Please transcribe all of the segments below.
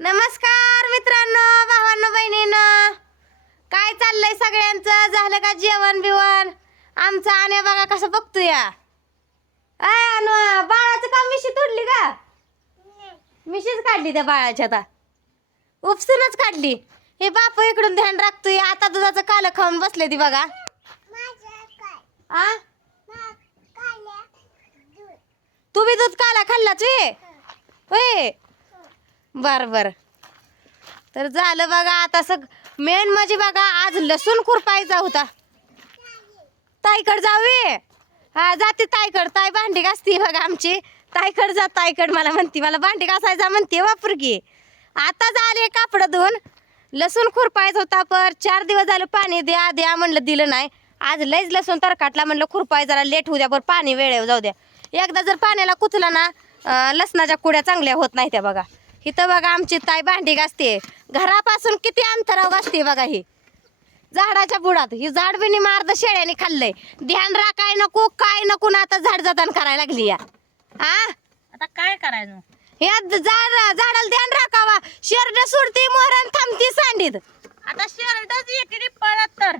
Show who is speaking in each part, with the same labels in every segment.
Speaker 1: नमस्कार मित्रांनो भावांनो बहिणीनं. काय चाललंय सगळ्यांचं? झालं का जेवण बिवण? आमचा आण्या बघा कसं बघतो या बाळाचं का मिशी तोडली का मिशीच काढली त्या बाळाची आता. उपसूनच काढली. हे बाप इकडून ध्यान राखतोय. आता दुधाचं काल खाऊन बसले ती बघा. आ? तू बी दूध. काला खाल्लाच वे बर बर. तर झालं बघा आता सग मेन म्हणजे बघा आज लसूण खुरपायचा होता. ताईकड जाऊये. हा जाते तायकड ताई भांडी घासती बघा आमची. ताईकड जा तायकड मला म्हणते. मला भांडी घासायचा म्हणते वापर की आता झाले कापड धुवून. लसूण खुरपायचा होता पर चार दिवस झालं पाणी द्या द्या म्हणलं दिलं नाही. आज लईच लसूण तरकाटला म्हणलं खुरपाय जरा लेट होऊ द्या बरं पाणी वेळेवर जाऊ द्या. एकदा जर पाण्याला कुचला ना लसणाच्या कुड्या चांगल्या होत नाही त्या बघा. इथं बघा आमची ताई भांडी घासते. घरापासून किती अंतराव घासते बघा ही. झाडाच्या बुडात. ही झाड बिनी मार्द शेळ्याने खाल्लंय. ध्यान राखाय नको काय नको ना आता झाड जाताना करायला लागली या. आ?
Speaker 2: आता काय करायचं?
Speaker 1: या झाड झाडाला ध्यान राखावा. शेरड सुरती मोहरण थांबती सांडीत.
Speaker 2: आता शर्टच एकीने पळत तर.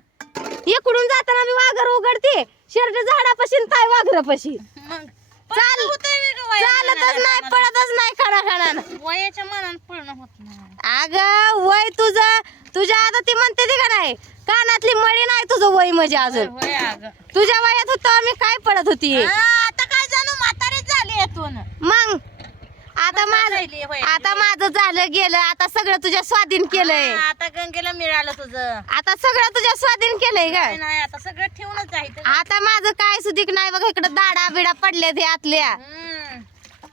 Speaker 1: इकडून जाताना मी वाघर उघडते शेरड झाडापाशी ताय वाघरापाशी.
Speaker 2: मग
Speaker 1: चाल. चालतच नाही पडतच नाही खडा खडानं
Speaker 2: वयाच्या मनात पळणं होत नाही.
Speaker 1: अगं वय तुझं तुझ्या आता ती म्हणते ती का नाही? कानातली मळी नाही तुझं वय म्हणजे अजून. तुझ्या वयात होतं मी काय पडत होती?
Speaker 2: आता काय जाणू म्हातारी झाली येतून
Speaker 1: मग? आता माझं
Speaker 2: राहिली होय.
Speaker 1: आता माझं झालं गेलं आता सगळं तुझ्या स्वाधीन केलंय
Speaker 2: आता गंगेला मिळालं तुझं
Speaker 1: आता सगळं तुझ्या स्वाधीन केलंय ग
Speaker 2: नाही आता सगळं ठेवूनच आहे.
Speaker 1: आता माझं काय सुधीक नाही बघ इकडं दाडा बिडा पडले ते आतल्या
Speaker 2: हम्म.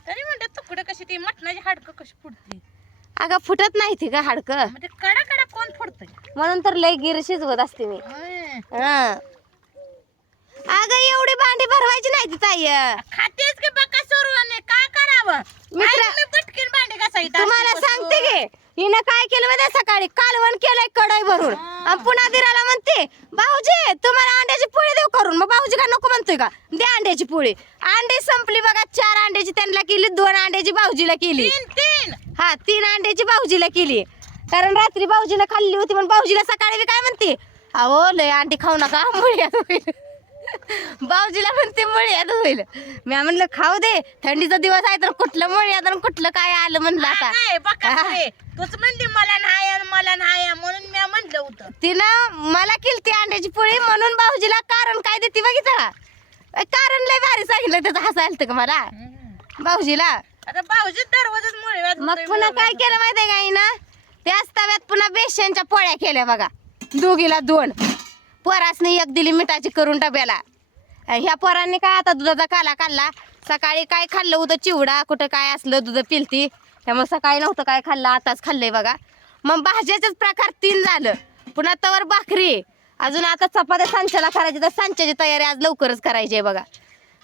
Speaker 2: तरी म्हणते तुकडे कशी ती मटणाची हाडकं कशी फुटते
Speaker 1: अगं फुटत नाही ती ग हाडक
Speaker 2: कडा कडा कोण फुटतंय
Speaker 1: म्हणून तर लय गिर शिजवत असते मी. हं. भरवायची नाही ती ताई.
Speaker 2: खातेच की बका सोरवाने? काय करावं?
Speaker 1: मित्र-
Speaker 2: मी पटकीन भांडी घासायची
Speaker 1: तुम्हाला सांगते. गे हिनं काय केलं माहिती सकाळी? कालवण केलंय कढई भरून.
Speaker 2: हा.
Speaker 1: आणि पुन्हा दिराला म्हणते भाऊजी तुम्हाला अंड्याची पोळी देऊ करून. मग भाऊजी का नको म्हणतोय का? दे अंड्याची पोळी. अंडी संपली बघा चार अंड्याची त्यांना केली दोन अंड्याची भाऊजीला केली.
Speaker 2: तीन तीन.
Speaker 1: हा तीन अंड्याची भाऊजीला केली. कारण रात्री भाऊजीला खाल्ली होती पण भाऊजीला सकाळी बी काय म्हणते? अहो लय अंडी खाऊ नका मुळ्यात होईल. भाऊजीला म्हणते मुळ्यात होईल. मी म्हणलं खाऊ दे थंडीचा दिवस आहे तर कुठलं मुळ्यात आणि कुठलं काय आलं म्हणलं आता.
Speaker 2: नाही. तूच म्हणली मला नाही आणि मला नाही म्हणून मी म्हणलं होतं.
Speaker 1: तिनं मला केलती अंड्याची पोळी म्हणून भाऊजीला कारण काय देते बघितलं का? कारण लय भारी सांगितलं त्याचं हसायला आलतं का मला? भाऊजीला.
Speaker 2: आता भाऊजी दरवाजच
Speaker 1: मग पुन्हा काय केलं माहितीये का ना त्याच तव्यात पुन्हा बेसनच्या पोळ्या केल्या बघा. दोघीला दोन. पोरासने एक दिली मिठाची करून डब्याला. ह्या पोरांनी काय आता दुधाचा काला काढला? सकाळी काय खाल्लं होतं? चिवडा कुठं काय असलं? दूध पिलती. त्यामुळे सकाळी नव्हतं काय खाल्लं आताच खाल्लंय बघा. मग भाज्याचेच प्रकार तीन झालं. पुन्हा तवर भाकरी. अजून आता चपात्या सांच्याला करायची तर सांच्याची तयारी आज लवकरच करायची आहे बघा.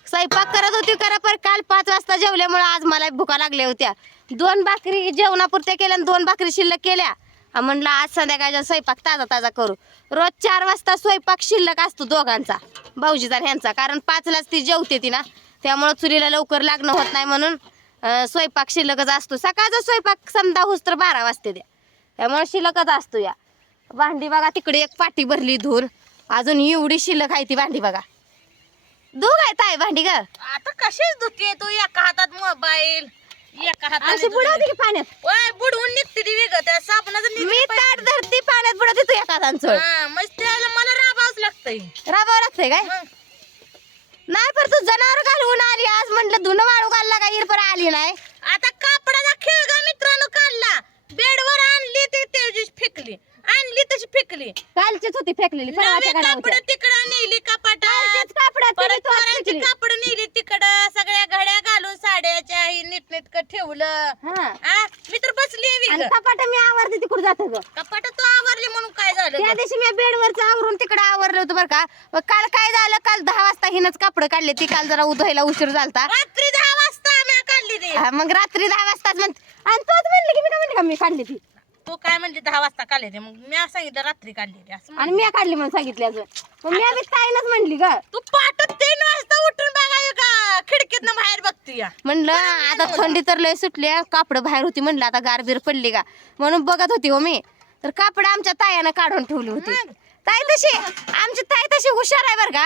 Speaker 1: स्वयंपाक करत होती करा पर काल पाच वाजता जेवल्यामुळे आज मला भुका लागल्या होत्या. दोन भाकरी जेवणापुरत्या केल्या आणि दोन भाकरी शिल्लक केल्या. म्हणलं आज संध्याकाळचा स्वयंपाक ताजा ताजा करू. रोज चार वाजता स्वयंपाक शिल्लक असतो दोघांचा भाऊजीचा ह्यांचा. कारण पाचलाच ती जेवते ती ना. त्यामुळं चुलीला लवकर लागणं होत नाही म्हणून स्वयंपाक शिल्लकच असतो. सकाळचा स्वयंपाक समजा होस तर बारा वाजते द्या. त्यामुळे शिल्लकच असतो या. भांडी बघा तिकडे एक पाटी भरली धुवून अजून एवढी शिल्लक आहे ती भांडी बघा. धुव काय ताई भांडी ग.
Speaker 2: आता कशीच धुते तू? एका हातात मोबाईल एका हातात
Speaker 1: बुडवते की पाण्यात?
Speaker 2: बुडवून निघते ती वेगळं त्या साबणाचं
Speaker 1: मी ताट धरती पाण्यात बुडवते तू एका
Speaker 2: त्याला मला राबावच लागतंय.
Speaker 1: राबावं लागतंय काय?
Speaker 2: मग.
Speaker 1: नाही पण तू जनावर घालवून आली आज. म्हंटल धुणं वाळू घालला का? इरपर आली नाही.
Speaker 2: आता कापडाचा खेळगा मित्रांनो काढला. बेडवर आणली ती त्याची फेकली. आणली तशी फेकली.
Speaker 1: कालचीच होती फेकलेली
Speaker 2: नवे
Speaker 1: परवाच्या
Speaker 2: कापड. तिकडं नेली कपाटात.
Speaker 1: कालचीच कापडात तिने
Speaker 2: परत पोरांची. कापड नेली तिकडं सगळ्या घड्या ही नीटनेटक ठेवलं?
Speaker 1: हा.
Speaker 2: आ, मी तर बसली
Speaker 1: आणि कपाट मी आवरते तिकडे जात ग.
Speaker 2: कपाट तू आवरली म्हणून काय झालं
Speaker 1: त्या? दिवशी मी बेडवरच आवरून तिकडे आवरलं होतं बरं का. मग काल काय झालं? काल दहा वाजता हिनच कापड काढले ती. काल जरा उधवायला उशीर झालता.
Speaker 2: रात्री दहा वाजता आम्ही काढली ती.
Speaker 1: हा, मग रात्री दहा वाजताच म्हण आणि तोच म्हणली की मी का म्हणली का मी काढली ती?
Speaker 2: तू काय म्हणजे दहा वाजता काढले ते? मग मी सांगितलं रात्री काढली ती. असं
Speaker 1: आणि. मी काढली म्हणून सांगितली अजून. मग मी आधी ताईनच म्हणली ग.
Speaker 2: तू पाठ तीन वाजता उठून बघाय का खिडकीतनं बाहेर बघते या.
Speaker 1: म्हणलं आता थंडी तर लय सुटली कापड बाहेर होती म्हणलं आता गारबीर पडली का? म्हणून बघत होती हो मी. तर कापड आमच्या तायानं काढून ठेवली होती? ताई तशी आमची ताई तशी हुशार आहे बर का?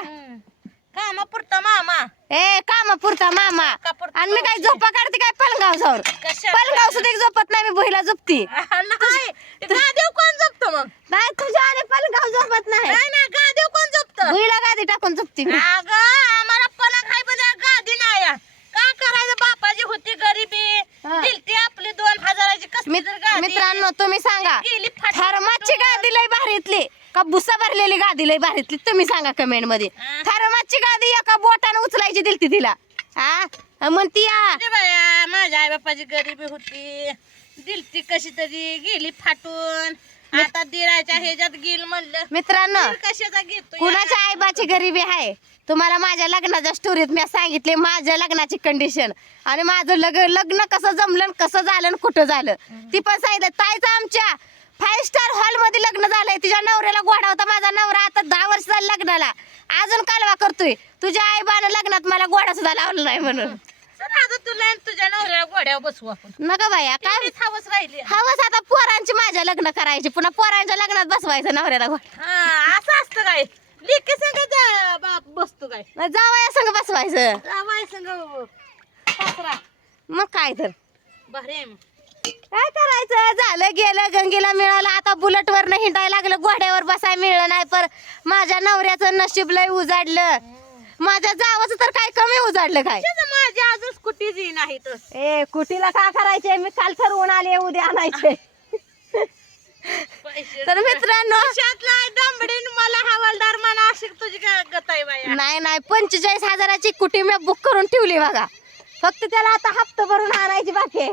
Speaker 2: कामा पुरता मामा.
Speaker 1: ए कामापुरता मामा.
Speaker 2: कापुरता
Speaker 1: आणि मी काय
Speaker 2: मावशी.
Speaker 1: झोपा काढते काय पलगाव जाऊन
Speaker 2: कशाला?
Speaker 1: पलगाव सुद्धा एक झोपत नाही मी बहिला झोपती.
Speaker 2: नाही. गादेव कोण जपतो मग?
Speaker 1: नाही तुझ्या आणि पलगाव झोपत नाही.
Speaker 2: नाही ना गादेव कोण जपतो
Speaker 1: बहिला गादी टाकून झोपती मी.
Speaker 2: अगं आम्हाला पलंग हाय पण त्या गादी नाही या. का करायचं बापाची होती गरिबी
Speaker 1: हा.
Speaker 2: दिलती आपली दोन हजाराची कसली
Speaker 1: मित-
Speaker 2: तर गादी
Speaker 1: मित्रांनो तुम्ही सांगा थर्माची गादी लय भारीतली का बुसा भरलेली गादी लय भारीतली तुम्ही सांगा
Speaker 2: कमेंटमध्ये.
Speaker 1: थर्माची गादी एका बोटानं उचलायची दिलती तिला. हा? म्हणती
Speaker 2: माझ्या आई बापाची गरिबी होती. दिलती कशी तरी गेली फाटून. आता दिराच्या ह्याच्यात गेल म्हणलं.
Speaker 1: मित्रांनो
Speaker 2: दीर कशाचा घेतो
Speaker 1: कुणाच्या आईबाची गरिबी आहे? तुम्हाला माझ्या लग्नाच्या स्टोरीत मी सांगितले माझ्या लग्नाची कंडिशन आणि माझं लग्न लग्न कसं जमलं आणि कसं झालं आणि कुठं झालं? ती पण सांगितलं ताईचं आमच्या फाईव्ह स्टार हॉलमध्ये लग्न झालंय. तिच्या नवऱ्याला गोडा होता. माझा नवरा आता दहा वर्ष झालं लग्नाला. अजून कालवा करतोय. तुझ्या आई बानं लग्नात मला गोडा सुद्धा लावला नाही म्हणून.
Speaker 2: चल आता तुला आणि तुझ्या नवऱ्याला गोड्यावर बसवू आपण.
Speaker 1: नका बाया काय?
Speaker 2: हवस राहिली.
Speaker 1: हवस पोरांची लग्न करायची पुन्हा पोरांच्या लग्नात बसवायचं नवऱ्याला
Speaker 2: हा असं असतं काय? लेकी संग जा- बाप बसतो काय?
Speaker 1: जावया संग बसवायचं.
Speaker 2: जावाय संग
Speaker 1: मग काय तर.
Speaker 2: भारी आहे मग.
Speaker 1: काय करायचं? झालं गेलं गंगेला मिळालं. आता बुलेट वर हिंडायला लागलं. घोड्यावर बसाय मिळलं नाही पर माझ्या नवऱ्याचं नशीब लय उजाडलं. माझ्या जावाचं तर काय कमी उजाडलं काय?
Speaker 2: त्याचं माझी अजून स्कूटीच येई नाही तर.
Speaker 1: ए कुटीला का करायचे? मी काल ठरवून आले उद्या आणायचे. तर मित्रांनो.
Speaker 2: मला हवालदार म्हणा अशी तुझी गत आहे बाया?
Speaker 1: नाही नाही पंचेचाळीस हजाराची कुटी मी बुक करून ठेवली बघा. फक्त त्याला आता हप्ता भरून आणायची बाकी आहे.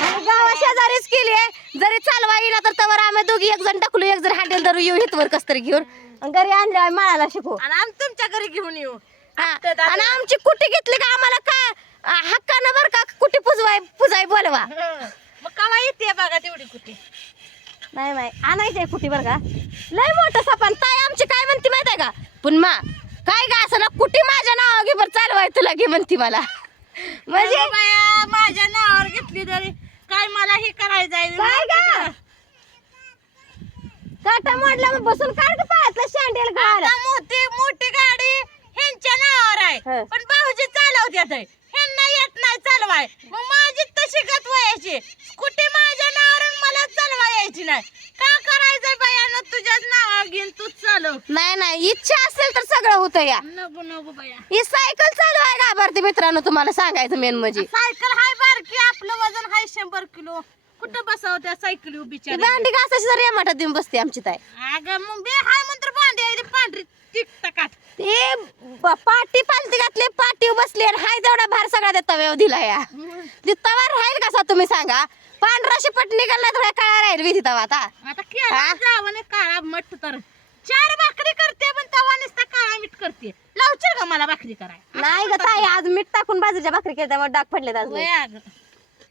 Speaker 1: गावा शेजारीच केली आहे. जरी चालवा येईना तर तवर आम्ही दोघी एक जण टाकलो एक जण हँडल धरू येऊ हितवर कस तरी घेऊन. आणि घरी आणल्या माळाला शिकू
Speaker 2: आणि आम्ही तुमच्या घरी घेऊन येऊ.
Speaker 1: हा. आणि आमची कुटी घेतली का आम्हाला काय आ, हक्कानं बर का कुटी पुजवाय पुजाय बोलवा.
Speaker 2: कवा येते बघा तेवढी कुठे?
Speaker 1: नाही नाही. आणायचंय कुटी बर का? लय मोठं सपान. ताई आमची काय म्हणती माहीत आहे का पुन्हा काय गा असं ना कुटी माझ्या नावा घे बरं चालवाय तुला घे म्हणती मला. म्हणजे
Speaker 2: अगं बाया माझ्या नावावर घेतली तरी काय मला हे करायचं आहे?
Speaker 1: काय गा? काटा मोडला मग बसून काढ का पायातलं शँडेल घाल
Speaker 2: आता मोठी मोठी गाडी ह्यांच्या नावावर
Speaker 1: हं.
Speaker 2: आहे पण भाऊजी चालवत्यात आहे. ह्यांना येत नाही चालवाय. मग तशी गत वयाची. स्कूटी माझ्या नावावर मला चालवा यायची नाही. का करायचंय बायानं तुझ्याच नावावर घेऊन तूच चालव.
Speaker 1: नाही नाही. इच्छा असेल तर सगळं होतं या.
Speaker 2: नको नको बाया.
Speaker 1: ही सायकल चालवाय घाबरते मित्रांनो तुम्हाला सांगायचं मेन म्हणजे.
Speaker 2: सायकल हाय बारकी आपलं वजन हाय शंभर किलो. कुठं बसावं त्या सायकली बिचारी
Speaker 1: दांडी घासाची जर यमाटात देऊन बसते आमची ताई.
Speaker 2: अगं मग बे हाय ती पांढरी
Speaker 1: ते ब- पाटी पालती घातली पाटी बसली आणि हाय तेवढा भार सगळा त्या तव्यावर दिला या. ते तवा राहील कसा तुम्ही सांगा? पांढरा शिपट निघाला थोड्या काळा राहील विधी तवा आता.
Speaker 2: आता केला जावं ना काळा मठ तर. चार भाकरी करते पण तवा नुसता काळा मीठ करते. लावशील का मला भाकरी कराय
Speaker 1: नाही ग ताई आज मीठ टाकून बाजूच्या भाकरी केल्या त्यामुळे डाग पडले आज लय.
Speaker 2: अगं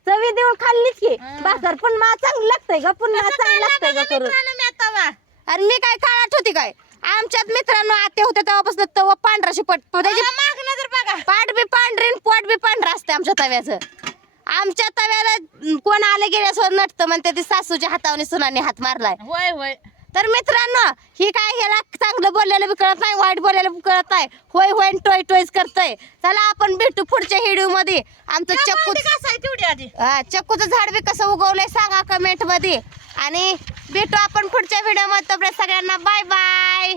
Speaker 1: चवी देऊन खाल्लीच की.
Speaker 2: हा.
Speaker 1: भाकर पण मा चांगलं लागतंय ग पुन्हा
Speaker 2: कसं
Speaker 1: चांगलं
Speaker 2: काढला
Speaker 1: लागतंय
Speaker 2: बघा
Speaker 1: ग करून.
Speaker 2: मित्रांनो मी तवा
Speaker 1: आणि मी काय काळात होती काय? आमच्यात मित्रांनो आत्या होत्या तेव्हापासून तवा पांढरा शिपट त्याची
Speaker 2: मला मागणं तर बघा.
Speaker 1: पाठ बी पांढरी आणि पोट बी पांढरं असते आमच्या तव्याचं. आमच्या तव्याला कोण आले गेल्यासवर नटतं म्हणते ती सासूच्या हातावने सुनाने हात मारलाय.
Speaker 2: होय होय.
Speaker 1: तर मित्रांनो ही काय ह्याला चांगलं बोललेलं बी कळत नाही वाईट बोललेलं बी कळत नाही. होय होय टोय टोयच करतोय. चला आपण भेटू पुढच्या व्हिडिओमध्ये आमचं चक्कू हा, चक्कूचं झाड बी कसं उगवलंय सांगा कमेंटमध्ये आणि भेटू आपण पुढच्या व्हिडिओमध्ये. सगळ्यांना बाय बाय